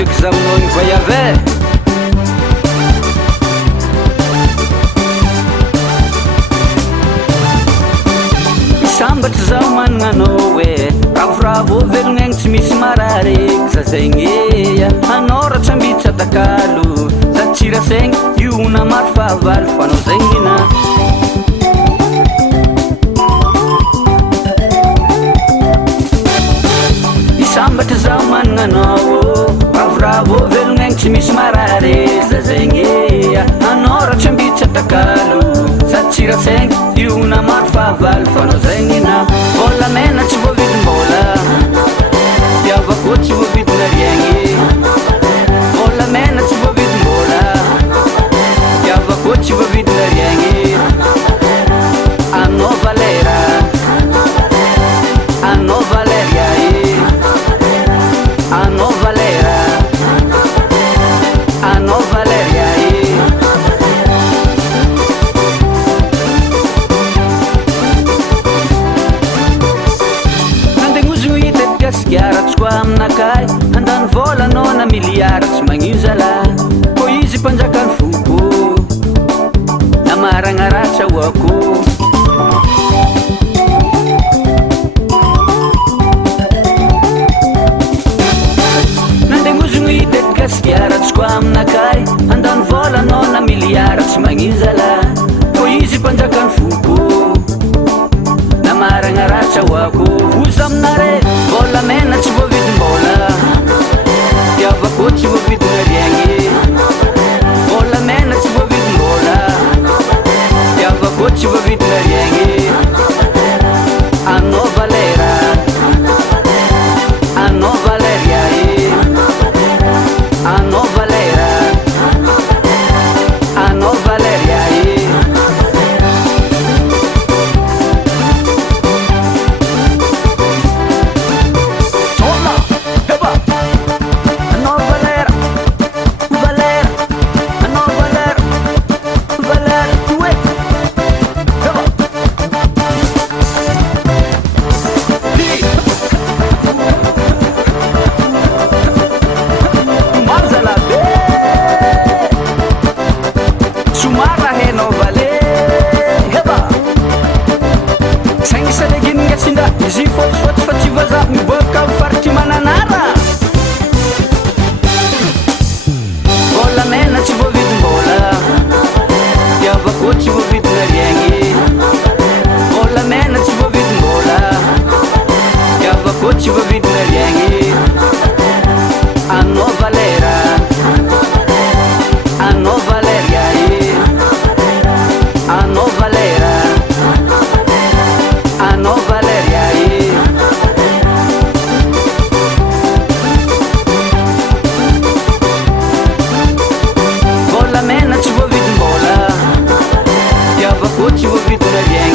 examinoi voyave sambatry zao mananao e ravoravo velognaigny tsy misy marareky za zegny anao ra trambitra takalo za tsira saigny iona maro fahavalo fanao zegny na isambatra zao mananao ravoravo velognaigny tsy misy marare za zegny anao ra trambitra takalo za tsira saigny iona maro fahavalo fanao zegny na volamena tsy voavidimbola tiavako tsy voavidina riagny volamena tsy voavidimbola tiavako tsy voavidina riagny anao valera anao valeria anao valera anao valeria garatsoa aminakay andany volanao na miliara tsy magnino zalahy ko izy mpanjakany foko na maragnaratsy ahoako nandegnozogno itety garatsoa aminakay andany volanao na miliara tsy magnino zalahy ko izy mpanjakany foko na maragnaratsy ahoako ozy aminare volamena tsy voavidimbola tiavako tsy voavidina riagny volamena tsy voavidimbola tiavako tsy voavidina riagny anao valera anao valeria anao valera anao valeria volamena tsy voavidimbola tiavako tsy voavidina riagny volamena tsy voavidimbola tiavako tsy voavidina riagny anao valera anao valeria anao valera anao valeria volamena tsy voavidimbola tiavako tsy voavidina riagny